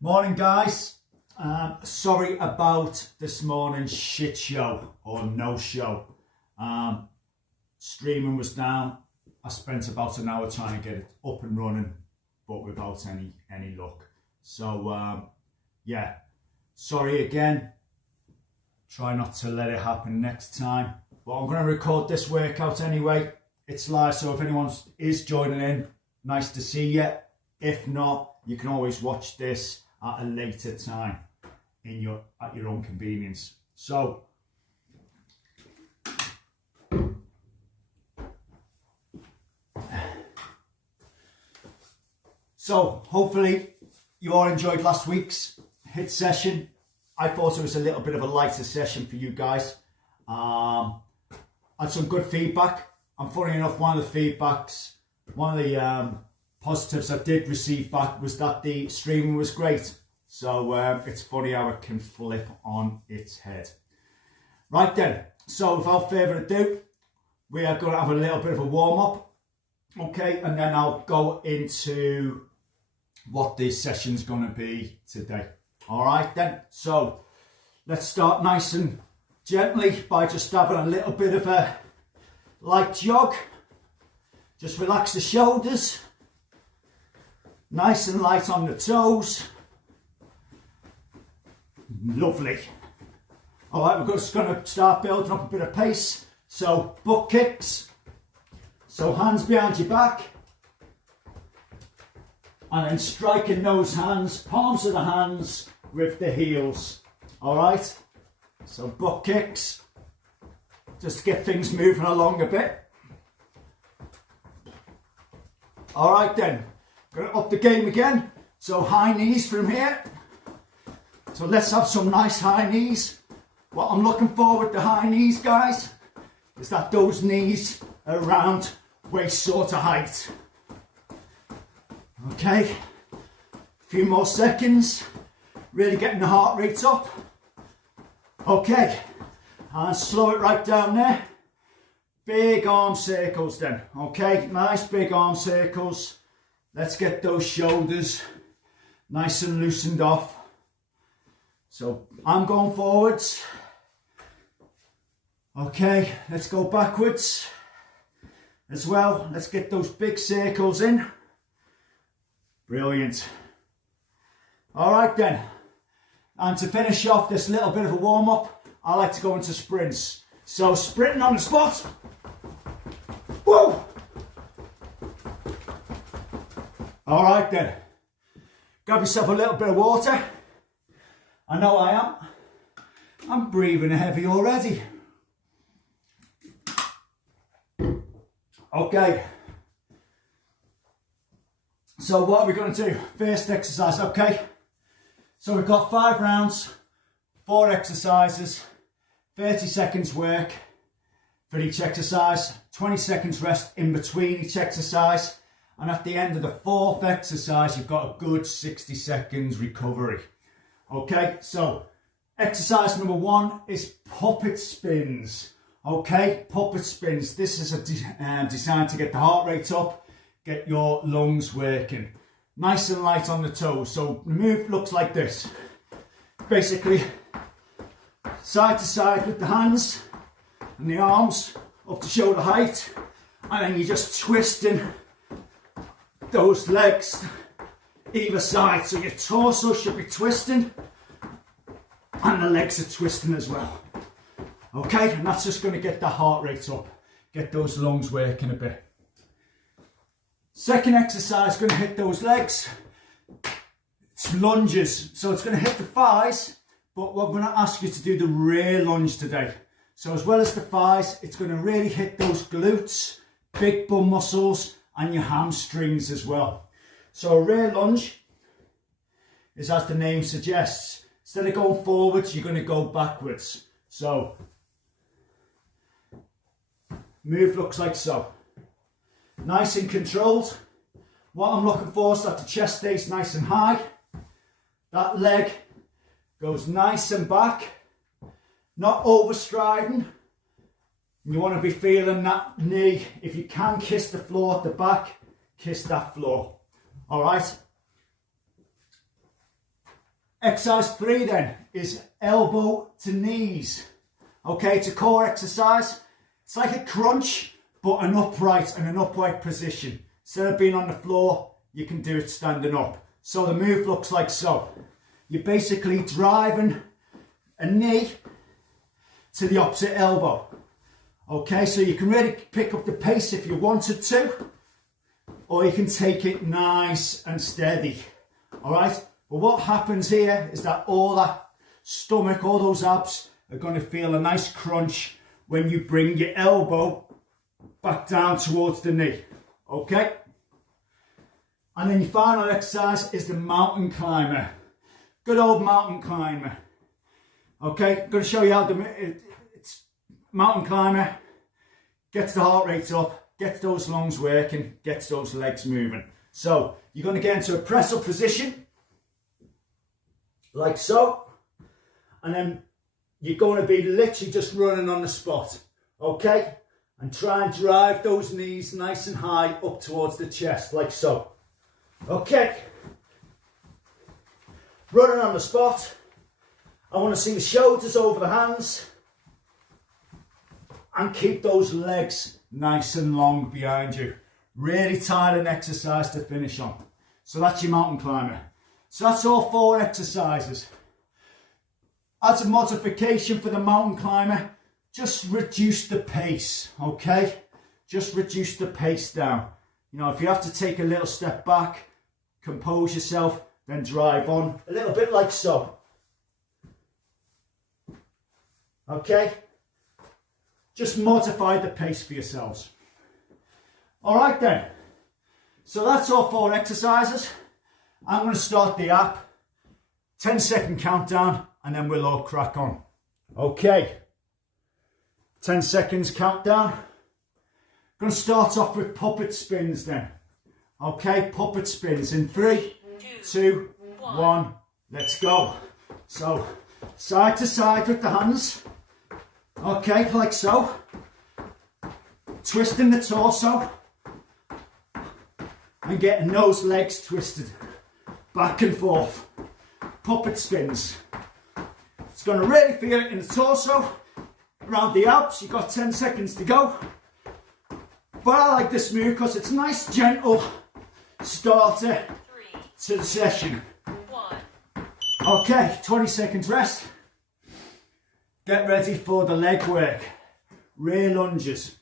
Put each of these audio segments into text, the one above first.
Morning guys, sorry about this morning's shit show or no show. Streaming was down. I spent about an hour trying to get it up and running, but without any luck. So yeah, sorry again. Try not to let it happen next time. But I'm going to record this workout anyway. It's live, so if anyone is joining in, nice to see you. If not, you can always watch this at a later time at your own convenience. So hopefully you all enjoyed last week's HIIT session. I thought it was a little bit of a lighter session for you guys. Had some good feedback, and funny enough, one of the positives I did receive back was that the streaming was great. So it's funny how it can flip on its head. Right then, so without further ado, we are going to have a little bit of a warm up, okay, and then I'll go into what this session's going to be today. All right then, so let's start nice and gently by just having a little bit of a light jog. Just relax the shoulders, nice and light on the toes. Lovely. All right, we're just going to start building up a bit of pace. So butt kicks, so hands behind your back, and then striking those hands, palms of the hands with the heels. All right, so butt kicks, just to get things moving along a bit. All right then, going to up the game again. So high knees from here. So let's have some nice high knees. What I'm looking for with the high knees, guys, is that those knees are around waist sort of height. Okay, a few more seconds, really getting the heart rate up. Okay, and slow it right down there. Big arm circles then, okay, nice big arm circles. Let's get those shoulders nice and loosened off. So I'm going forwards. Okay, let's go backwards as well. Let's get those big circles in. Brilliant. All right then. And to finish off this little bit of a warm up, I like to go into sprints. So sprinting on the spot. Whoa! All right then. Grab yourself a little bit of water. I know I am. I'm breathing heavy already. Okay. So what are we going to do? First exercise, okay? So we've got 5 rounds, 4 exercises, 30 seconds work for each exercise, 20 seconds rest in between each exercise, and at the end of the 4th exercise, you've got a good 60 seconds recovery. Okay, so exercise number 1 is puppet spins. Okay, puppet spins. This is designed to get the heart rate up, get your lungs working. Nice and light on the toes. So the move looks like this. Basically, side to side with the hands and the arms up to shoulder height. And then you're just twisting those legs either side, so your torso should be twisting and the legs are twisting as well. Okay, and that's just going to get the heart rate up, get those lungs working a bit. Second exercise is going to hit those legs. It's lunges, so it's going to hit the thighs, but we're going to ask you to do the rear lunge today. So as well as the thighs, it's going to really hit those glutes, big bum muscles, and your hamstrings as well. So a rear lunge is, as the name suggests, instead of going forwards, you're going to go backwards. So move looks like so. Nice and controlled. What I'm looking for is that the chest stays nice and high. That leg goes nice and back, not overstriding. You want to be feeling that knee. If you can kiss the floor at the back, kiss that floor. All right. Exercise 3 then is elbow to knees. Okay, it's a core exercise. It's like a crunch, but an upright position. Instead of being on the floor, you can do it standing up. So the move looks like so. You're basically driving a knee to the opposite elbow. Okay, so you can really pick up the pace if you wanted to, or you can take it nice and steady. All right, but what happens here is that all that stomach, all those abs are going to feel a nice crunch when you bring your elbow back down towards the knee. Okay, and then your final exercise is the mountain climber. Good old mountain climber. Okay, I'm going to show you how it's mountain climber. Gets the heart rate up, gets those lungs working, gets those legs moving. So you're going to get into a press up position, like so, and then you're going to be literally just running on the spot. Okay, and try and drive those knees nice and high up towards the chest, like so. Okay, running on the spot. I want to see the shoulders over the hands and keep those legs nice and long behind you. Really tiring exercise to finish on. So that's your mountain climber. So that's all 4 exercises. As a modification for the mountain climber, just reduce the pace, okay? Just reduce the pace down. You know, if you have to take a little step back, compose yourself, then drive on a little bit like so. Okay? Just modify the pace for yourselves. All right then. So that's all 4 exercises. I'm going to start the app. 10-second countdown, and then we'll all crack on. Okay. 10 seconds countdown. Going to start off with puppet spins then. Okay, puppet spins in 3, 2, 1. Let's go. So, side to side with the hands. Okay, like so. Twisting the torso. And getting those legs twisted. Back and forth. Puppet spins. It's going to really feel it in the torso. Around the abs. You've got 10 seconds to go. But I like this move because it's a nice, gentle starter to the session. Okay, 20 seconds rest. Get ready for the leg work. Rear lunges.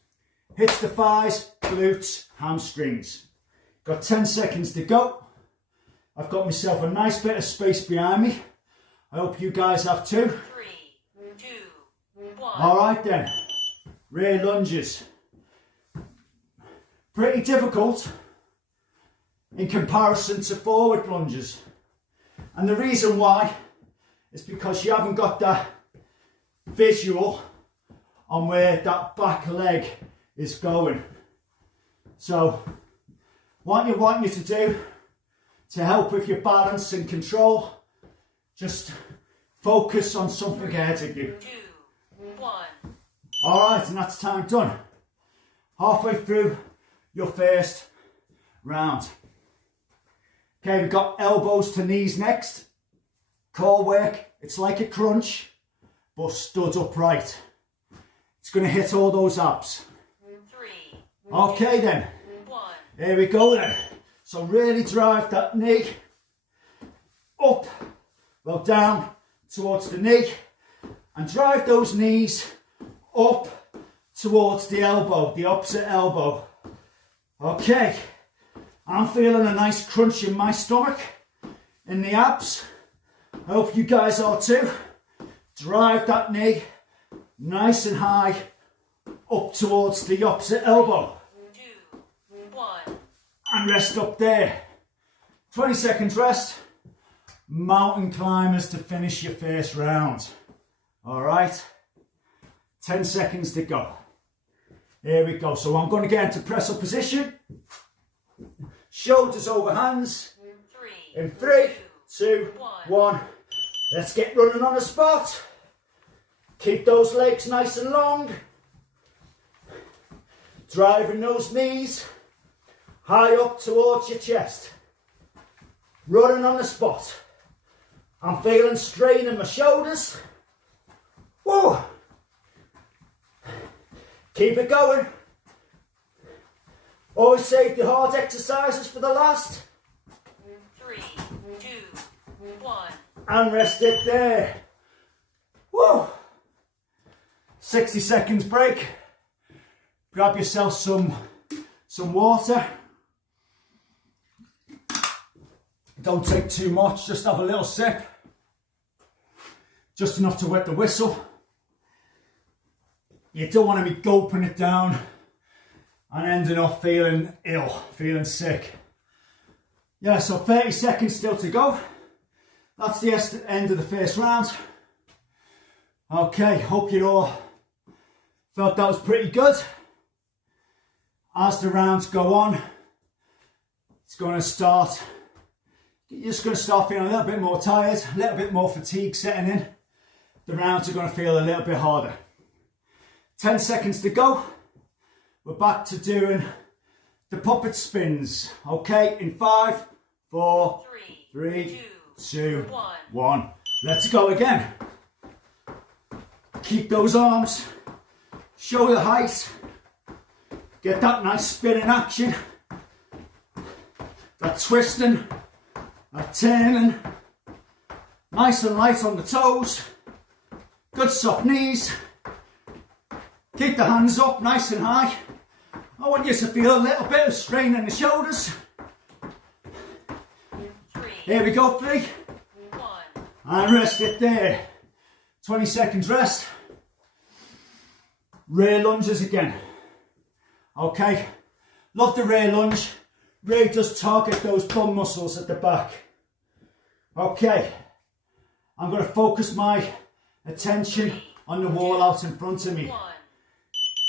Hits the thighs, glutes, hamstrings. Got 10 seconds to go. I've got myself a nice bit of space behind me. I hope you guys have too. 3, 2, 1. All right then. Rear lunges. Pretty difficult in comparison to forward lunges. And the reason why is because you haven't got that visual on where that back leg is going. So what I want you to do to help with your balance and control, just focus on something ahead of you. 2, 1. Alright, and that's time done. Halfway through your first round. Okay, we've got elbows to knees next. Core work, it's like a crunch, but stood upright. It's going to hit all those abs. 3. Okay then. 1. Here we go then. So really drive that knee up, well down towards the knee, and drive those knees up towards the elbow, the opposite elbow. Okay, I'm feeling a nice crunch in my stomach, in the abs. I hope you guys are too. Drive that knee nice and high up towards the opposite elbow. 2, 1. And rest up there. 20 seconds rest. Mountain climbers to finish your first round. All right. 10 seconds to go. Here we go. So I'm going to get into press up position. Shoulders over hands. 3. In 3, 2, 1. Let's get running on the spot. Keep those legs nice and long. Driving those knees high up towards your chest. Running on the spot. I'm feeling strain in my shoulders. Whoa. Keep it going. Always save the hard exercises for the last. 3, 2, 1. And rest it there. Whoa. 60 seconds break. Grab yourself some water. Don't take too much, just have a little sip. Just enough to wet the whistle. You don't want to be gulping it down and ending up feeling ill, feeling sick. Yeah, so 30 seconds still to go. That's the end of the first round. Okay, hope you all felt that was pretty good. As the rounds go on, you're just going to start feeling a little bit more tired, a little bit more fatigue setting in. The rounds are going to feel a little bit harder. 10 seconds to go. We're back to doing the puppet spins. Okay, in 5, 4, 3, 2, 1. Let's go again. Keep those arms, show the height, get that nice spinning action, that twisting, that turning, nice and light on the toes, good soft knees, keep the hands up nice and high. I want you to feel a little bit of strain in the shoulders. Here we go, 3, 1. And rest it there. 20 seconds rest. Rear lunges again. Okay, love the rear lunge. Really does target those bum muscles at the back. Okay, I'm going to focus my attention on the wall out in front of me.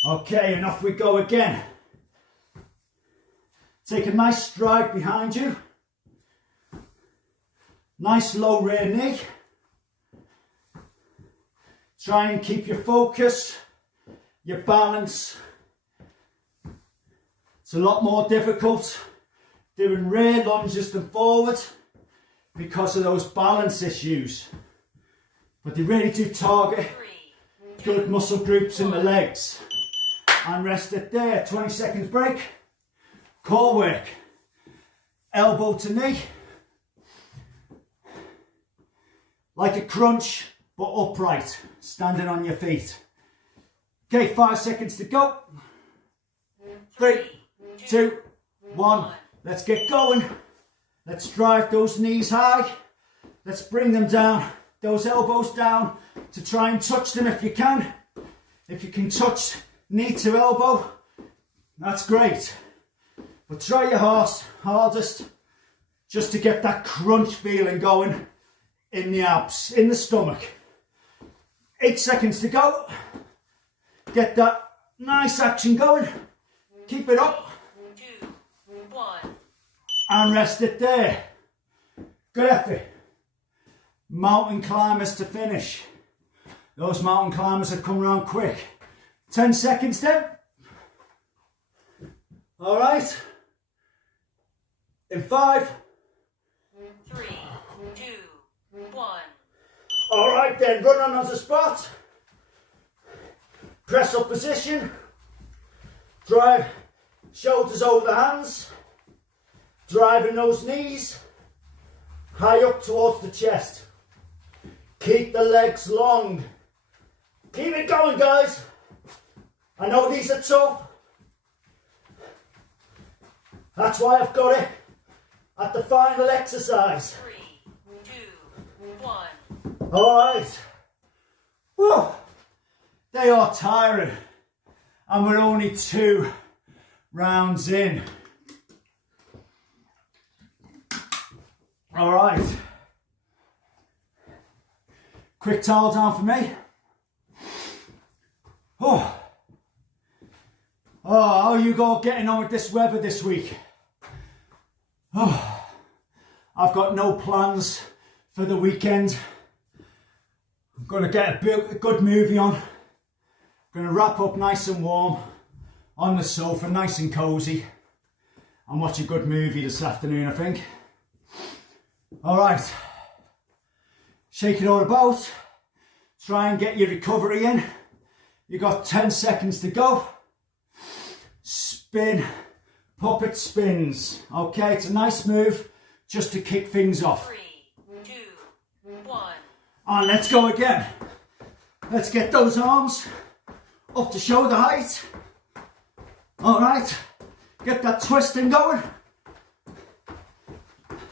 Okay, and off we go again. Take a nice stride behind you. Nice low rear knee. Try and keep your focus, your balance. It's a lot more difficult doing rear lunges than forward because of those balance issues. But they really do target good muscle groups in the legs. And rest it there. 20 seconds break. Core work. Elbow to knee. Like a crunch, but upright, standing on your feet. Okay, 5 seconds to go. 3, 2, 1. Let's get going. Let's drive those knees high. Let's bring them down, those elbows down to try and touch them if you can. If you can touch knee to elbow, that's great. But try your hardest just to get that crunch feeling going in the abs, in the stomach. 8 seconds to go. Get that nice action going. Keep it up. 2, 1. And rest it there. Good effort. Mountain climbers to finish. Those mountain climbers have come around quick. 10 seconds then. All right. In 5, 3, 2, 1. All right then, run on as a spot. Press up position. Drive shoulders over the hands. Driving those knees high up towards the chest. Keep the legs long. Keep it going, guys. I know these are tough. That's why I've got it at the final exercise. 3, 2, 1. All right. Whew. They are tiring. And we're only 2 rounds in. All right. Quick towel down for me. Oh, how are you all getting on with this weather this week? Oh, I've got no plans for the weekend. I'm going to get a good movie on. I'm going to wrap up nice and warm on the sofa, nice and cosy, and watch a good movie this afternoon, I think. All right. Shake it all about. Try and get your recovery in. You got 10 seconds to go. Spin, puppet spins. Okay, it's a nice move just to kick things off. 3, 2, 1. And let's go again. Let's get those arms up to shoulder height. All right, get that twisting going.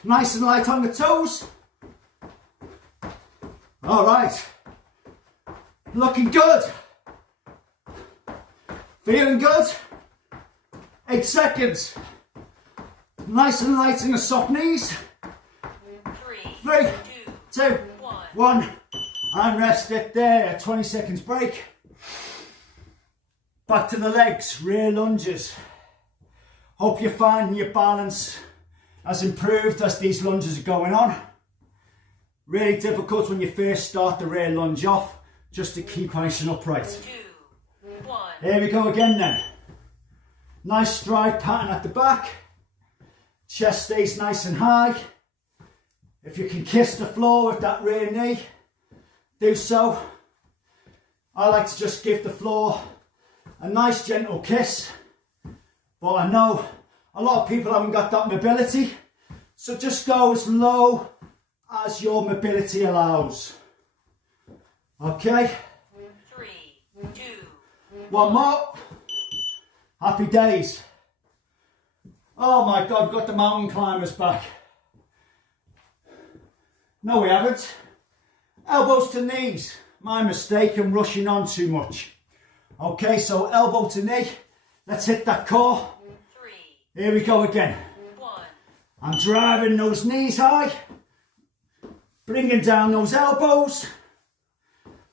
Nice and light on the toes. All right, looking good. Feeling good. 8 seconds. Nice and light in the soft knees. 3, 2, 1. And rest it there. 20 seconds break. Back to the legs, rear lunges. Hope you're finding your balance has improved as these lunges are going on. Really difficult when you first start the rear lunge off, just to keep nice and upright. 2, 1. Here we go again then. Nice stride pattern at the back. Chest stays nice and high. If you can kiss the floor with that rear knee, do so. I like to just give the floor a nice gentle kiss, but I know a lot of people haven't got that mobility, so just go as low as your mobility allows. Okay, 3, 2, one more. Happy days. Oh my God, we've got the mountain climbers back. No, we haven't. Elbows to knees. My mistake, I'm rushing on too much. Okay, so elbow to knee. Let's hit that core. 3, Here we go again. 1. I'm driving those knees high. Bringing down those elbows.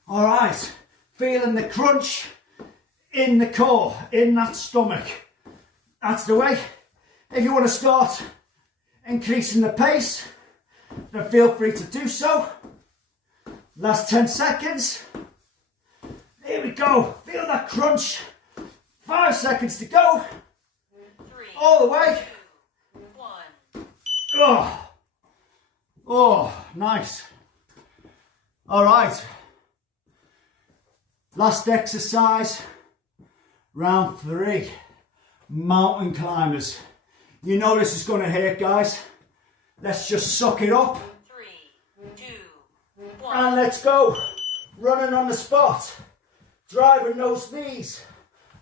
All right, feeling the crunch in the core, in that stomach. That's the way. If you want to start increasing the pace, then feel free to do so. Last 10 seconds. Here we go. Feel that crunch. 5 seconds to go. 3, All the way. 2, 1. Oh, oh, nice. All right. Last exercise. Round 3. Mountain climbers. You know this is going to hurt, guys. Let's just suck it up. 3, 2, 1. And let's go. Running on the spot. Driving those knees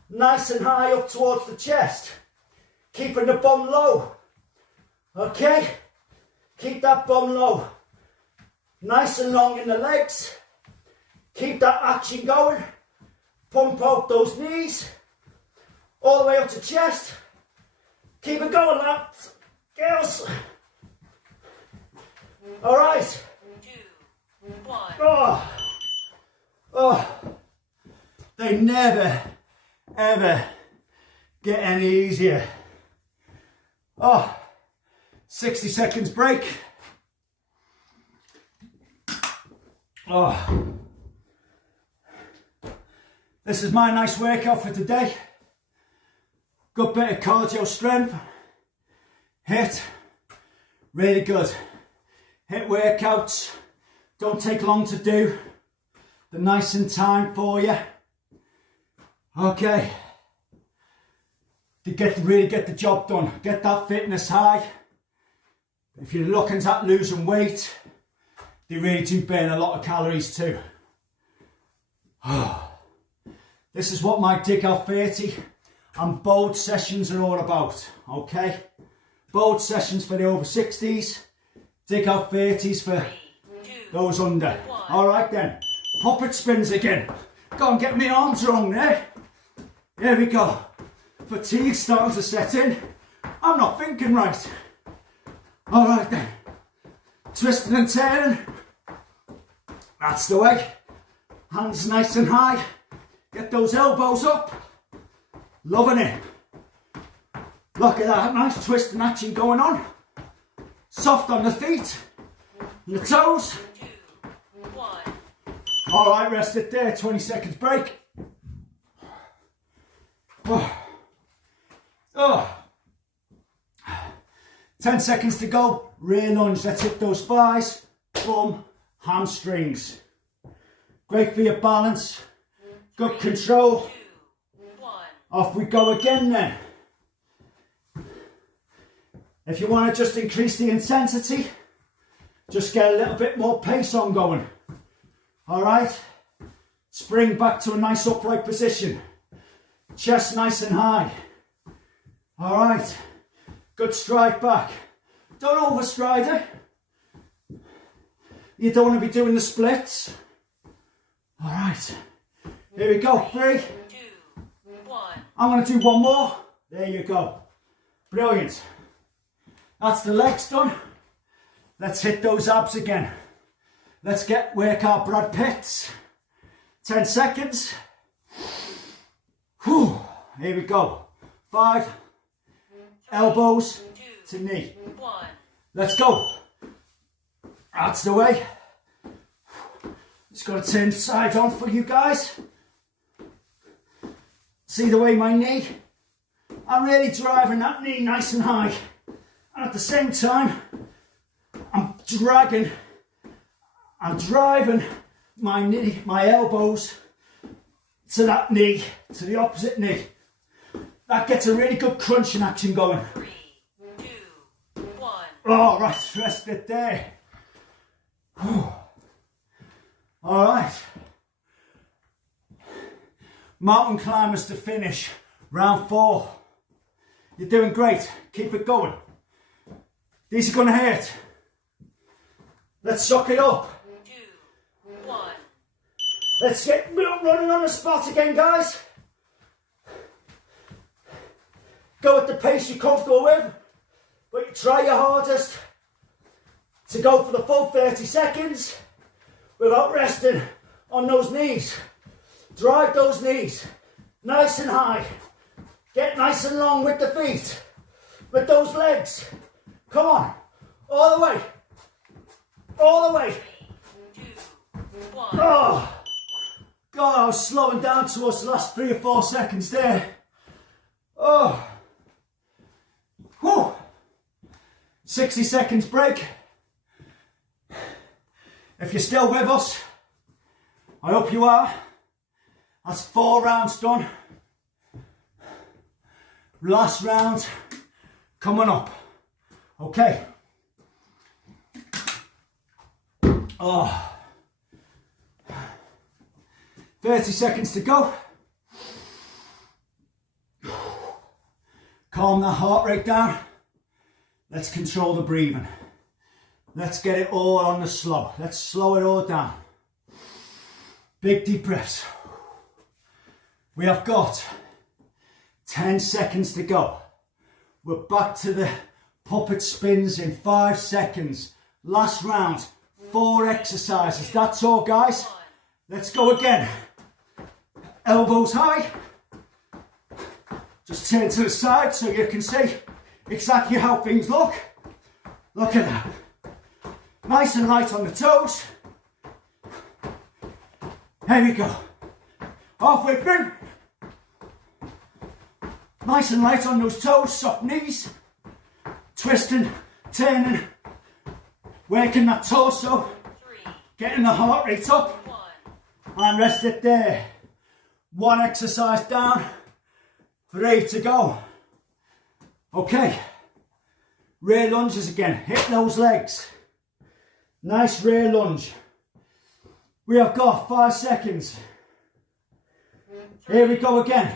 nice and high up towards the chest. Keeping the bum low. Okay? Keep that bum low. Nice and long in the legs. Keep that action going. Pump out those knees. All the way up to chest. Keep it going, lads. Girls. All right. 2, 1. Oh. Oh. They never, ever get any easier. Oh. 60 seconds break. Oh. This is my nice workout for today. Good bit of cardio strength. HIIT. Really good. HIIT workouts. Don't take long to do. They're nice in time for you. Okay. To really get the job done. Get that fitness high. If you're looking at losing weight, they really do burn a lot of calories too. This is what my Dig Out 30 and bold sessions are all about, okay? Bold sessions for the over 60s, Dig Out 30s for 3, 2, those under. 1. All right then, puppet spins again. Go and get my arms wrong there. Here we go. Fatigue starting to set in. I'm not thinking right. All right then, twisting and turning. That's the way. Hands nice and high. Get those elbows up. Loving it. Look at that, nice twist and action going on. Soft on the feet and the toes. 2, 1. All right, rest it there. 20 seconds break. Oh. Oh. 10 seconds to go. Rear lunge. Let's hit those thighs. Boom hamstrings. Great for your balance, good control. 2, 1. Off we go again then. If you want to just increase the intensity, just get a little bit more pace on going. All right, spring back to a nice upright position. Chest nice and high. All right, good stride back. Don't overstride it. You don't want to be doing the splits. All right, here we go, 3. 2, 1. I'm going to do one more. There you go. Brilliant. That's the legs done. Let's hit those abs again. Let's work our Brad Pitts. 10 seconds. Whew. Here we go. 5. Elbows to knee. 1. Let's go. That's the way. Just got to turn side on for you guys. See the way my knee? I'm really driving that knee nice and high. And at the same time, I'm driving my knee, my elbows to that knee, to the opposite knee. That gets a really good crunching action going. 3, 2, 1. Oh, right, rest it there. Whew. All right. Mountain climbers to finish, round 4. You're doing great, keep it going. These are going to hurt. Let's suck it up. 2, 1. Let's get running on the spot again, guys. Go at the pace you're comfortable with, but you try your hardest to go for the full 30 seconds without resting on those knees. Drive those knees nice and high. Get nice and long with the feet, with those legs. Come on, all the way. All the way. 3, 2, 1. Oh, God, I was slowing down towards the last 3 or 4 seconds there. Oh, whew. 60 seconds break. If you're still with us, I hope you are. That's 4 rounds done. Last round coming up. Okay. Oh. 30 seconds to go. Calm that heart rate down. Let's control the breathing. Let's get it all on the slow. Let's slow it all down. Big deep breaths. We have got 10 seconds to go. We're back to the puppet spins in 5 seconds. Last round, 4 exercises. That's all, guys. Let's go again. Elbows high. Just turn to the side so you can see exactly how things look. Look at that. Nice and light on the toes. There we go. Halfway through. Nice and light on those toes, soft knees. Twisting, turning, working that torso. 3, Getting the heart rate up. 1. And rest it there. 1 exercise down. 3 to go. Okay. Rear lunges again. Hit those legs. Nice rear lunge. We have got 5 seconds. Here we go again.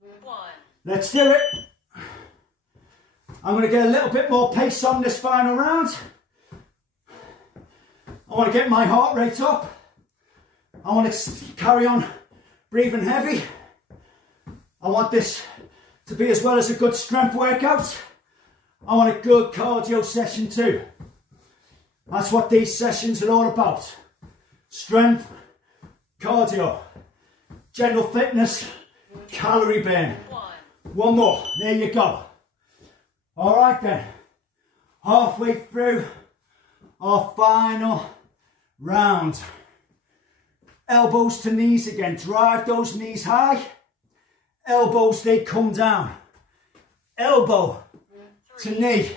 2, 1. Let's do it. I'm going to get a little bit more pace on this final round. I want to get my heart rate up. I want to carry on breathing heavy. I want this to be as well as a good strength workout. I want a good cardio session too. That's what these sessions are all about. Strength, cardio, general fitness, calorie burn. 1. One more, there you go. All right then, halfway through our final round. Elbows to knees again, drive those knees high. Elbows, they come down. Elbow to 3, knee. 2,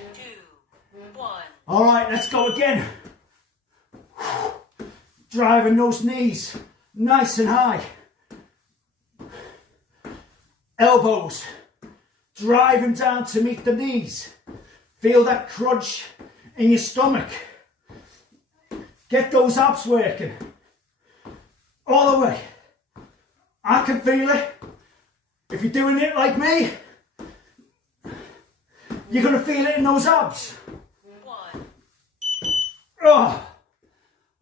1. All right, let's go again. Driving those knees nice and high. Elbows driving down to meet the knees. Feel that crunch in your stomach. Get those abs working. All the way. I can feel it. If you're doing it like me, you're going to feel it in those abs. Oh.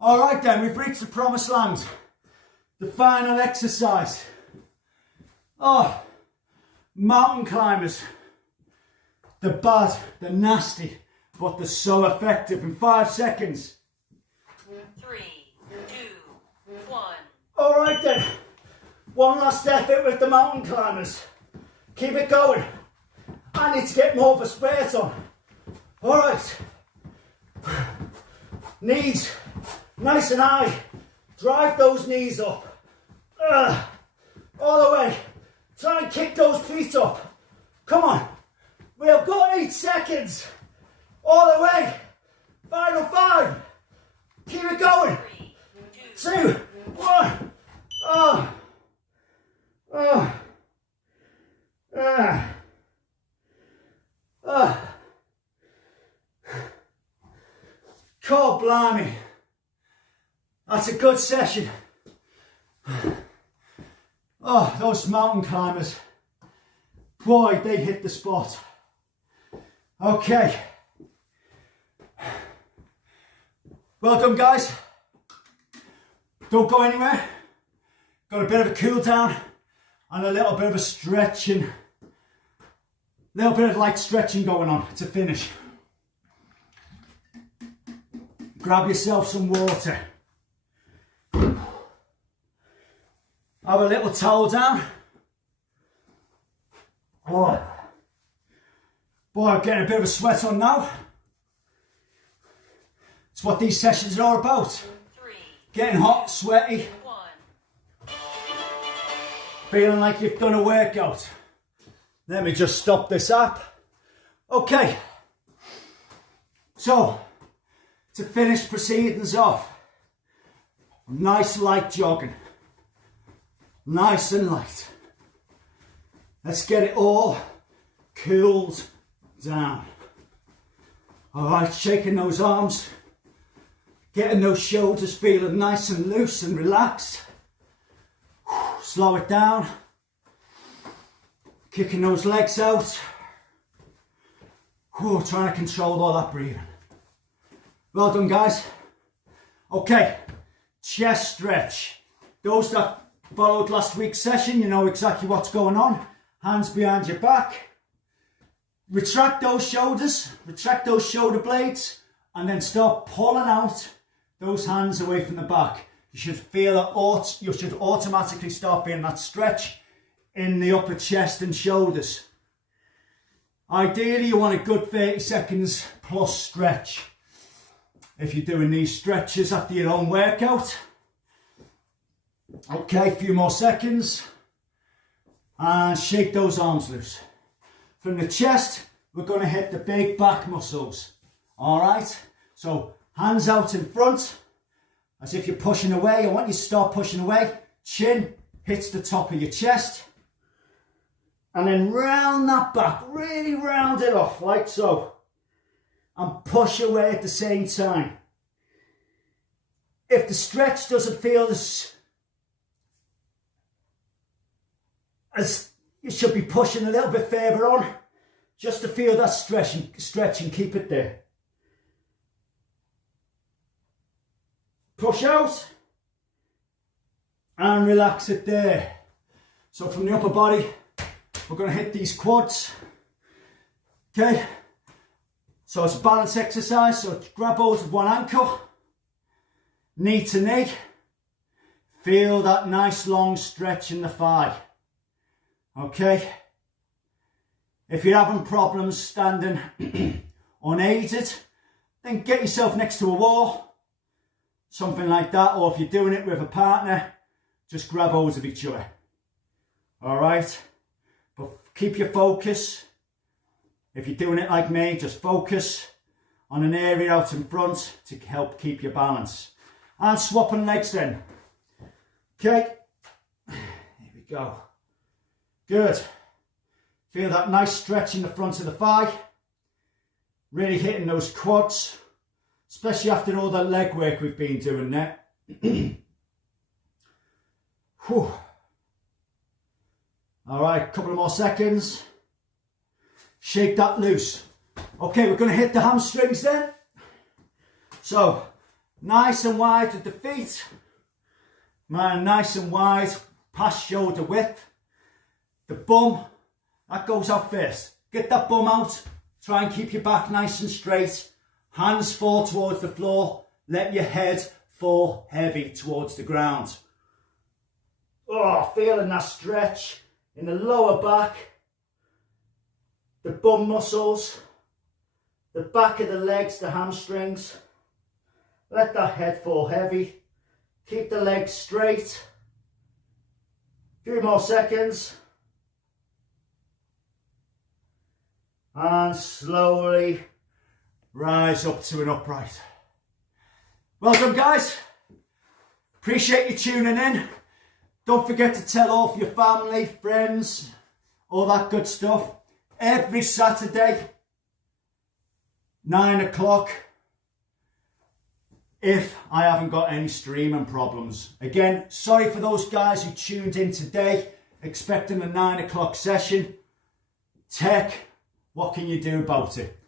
All right then, we've reached the promised land. The final exercise. Oh, mountain climbers. They're bad, they're nasty, but they're so effective. In 5 seconds. 3, 2, 1. All right then. One last effort with the mountain climbers. Keep it going. I need to get more of a spurt on. All right. Knees nice and high. Drive those knees up. All the way. Try and kick those feet up. Come on. We've got 8 seconds. All the way. Final 5. Keep it going. 3, 2, 1. Oh. Oh. God blimey. That's a good session. Oh, those mountain climbers. Boy, they hit the spot. Okay. Well done, guys. Don't go anywhere. Got a bit of a cool down and a little bit of a stretching. Little bit of light stretching going on to finish. Grab yourself some water. Have a little towel down. Oh. Boy, I'm getting a bit of a sweat on now. It's what these sessions are all about. 3, Getting hot, sweaty. 1. Feeling like you've done a workout. Let me just stop this app. Okay. So, to finish proceedings off, nice light jogging. Nice and light. Let's get it all cooled down. All right, shaking those arms, getting those shoulders feeling nice and loose and relaxed. Slow it down. Kicking those legs out. Trying to control all that breathing. Well done, guys. Okay, chest stretch. Those that followed last week's session, you know exactly what's going on. Hands behind your back. Retract those shoulders, retract those shoulder blades, and then start pulling out those hands away from the back. You should feel it, you should automatically start feeling that stretch in the upper chest and shoulders. Ideally, you want a good 30 seconds plus stretch if you're doing these stretches after your own workout. Okay, a few more seconds. And shake those arms loose. From the chest, we're going to hit the big back muscles. All right? So, hands out in front, as if you're pushing away. I want you to start pushing away. Chin hits the top of your chest. And then round that back, really round it off, like so. And push away at the same time. If the stretch doesn't feel as you should be pushing a little bit further on, just to feel that stretch and keep it there. Push out and relax it there. So from the upper body, we're going to hit these quads. Okay, so it's a balance exercise, so grab hold of one ankle, knee to knee, feel that nice long stretch in the thigh. Okay, if you're having problems standing unaided, then get yourself next to a wall, something like that, or if you're doing it with a partner, just grab hold of each other. All right, but keep your focus. If you're doing it like me, just focus on an area out in front to help keep your balance. And swapping legs then. Okay, here we go. Good. Feel that nice stretch in the front of the thigh. Really hitting those quads, especially after all that leg work we've been doing there. Whew. All right, couple of more seconds. Shake that loose. Okay, we're going to hit the hamstrings then. So, nice and wide with the feet. Man, nice and wide, past shoulder width. The bum, that goes out first. Get that bum out. Try and keep your back nice and straight. Hands fall towards the floor. Let your head fall heavy towards the ground. Oh, feeling that stretch in the lower back. The bum muscles. The back of the legs, the hamstrings. Let that head fall heavy. Keep the legs straight. Few more seconds. And slowly rise up to an upright. Well done, guys. Appreciate you tuning in. Don't forget to tell all of your family, friends, all that good stuff. Every Saturday, 9 o'clock, if I haven't got any streaming problems. Again, sorry for those guys who tuned in today, expecting a 9 o'clock session. Tech, what can you do about it?